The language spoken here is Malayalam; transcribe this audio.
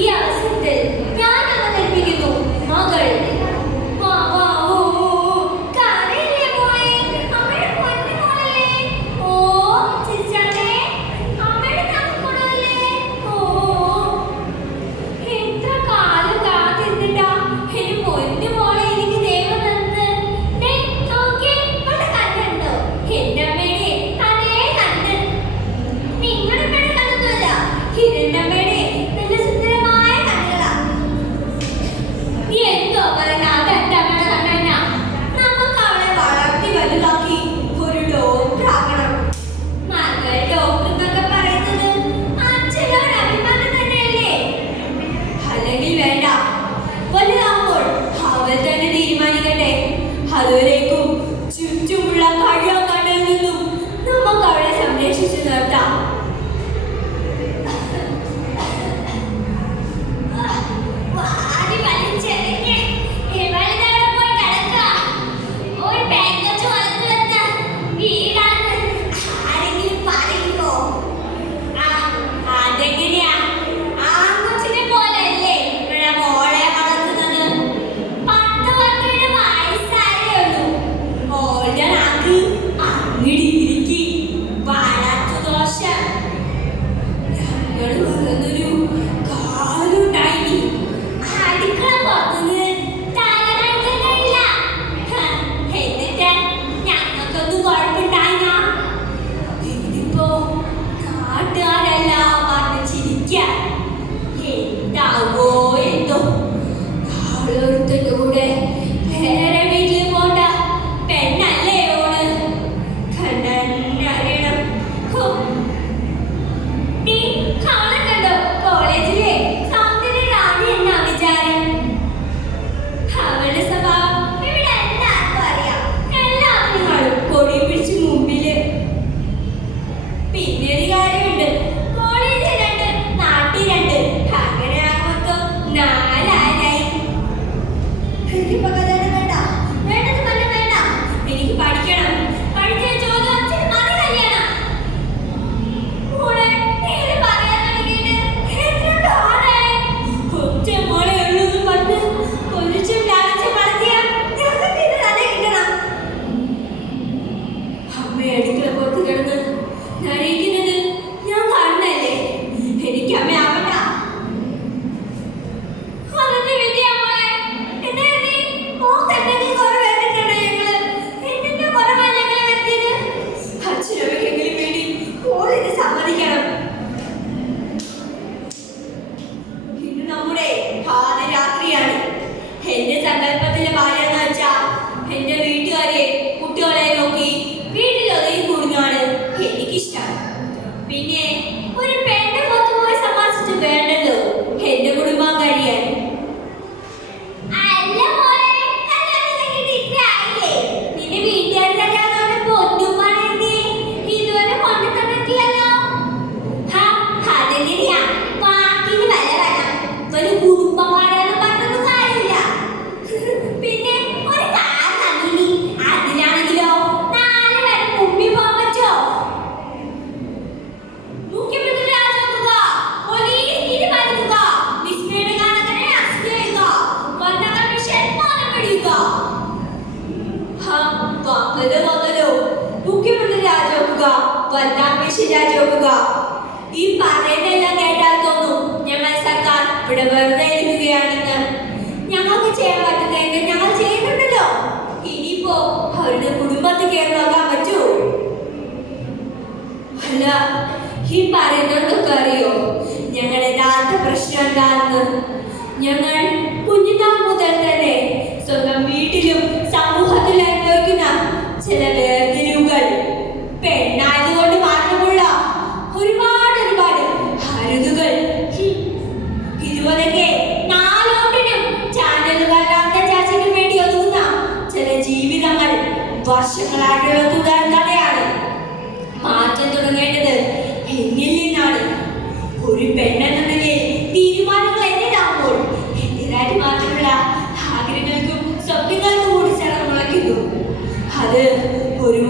ഈ അവസരത്തിൽ ഞാൻ അവതരിപ്പിക്കുന്നു മകൾ. അതുവരേക്കും ചുറ്റുമുള്ള കഴിയാങ്കണ്ണിൽ നിന്നും നമുക്ക് അവളെ സംരക്ഷിച്ചു നിർത്താം. ഈ പറയുന്നതെല്ലാം കേട്ടാൽ തോന്നും ഞങ്ങൾ സർക്കാർ ഇവിടെ വെറുതെ ഇരിക്കുകയാണെന്ന്. ഞങ്ങൾക്ക് ചെയ്യാൻ പറ്റുന്നതെങ്കിൽ ഞങ്ങൾ ചെയ്യുന്നുണ്ടല്ലോ. ഇനിയിപ്പോ അവരുടെ കുടുംബത്തിൽ കയറി നോക്കാൻ പറ്റൂ? അല്ല, ഈ പറയുന്നതൊക്കെ അറിയോ ഞങ്ങളുടെ യഥാർത്ഥ പ്രശ്നം എന്താണെന്ന്? ഞങ്ങൾ കുഞ്ഞുനാൾ മുതൽ തന്നെ സ്വന്തം വീട്ടിലും സമൂഹത്തിലും അനുഭവിക്കുന്ന ചില വേർതിരിവുകൾ, പെണ്ണായതുകൊണ്ട് മാത്രമുള്ള ഒരുപാട് അരുതുകൾ, ഇതുപോലൊക്കെ നാലോട്ടിനും ചാനലുകളിലാത്ത ചാച്ചയ്ക്ക് വേണ്ടി ഒതുങ്ങുന്ന ചില ജീവിതങ്ങൾ വർഷങ്ങളായിട്ടുള്ള തുടർക്കഥയാണ്. മാറ്റം തുടങ്ങേണ്ടത് എന്നിൽ നിന്നാണ്. ഒരു പെണ്ണെന്ന നിലയിൽ തീരുമാനങ്ങൾ എന്റേതാകുമ്പോൾ എന്റേതായിട്ട് മാത്രമുള്ള ആഗ്രഹങ്ങൾക്കും സ്വപ്നങ്ങൾക്കും കൂടി ചേർന്ന് മുളയ്ക്കുന്നു. അത് ഒരു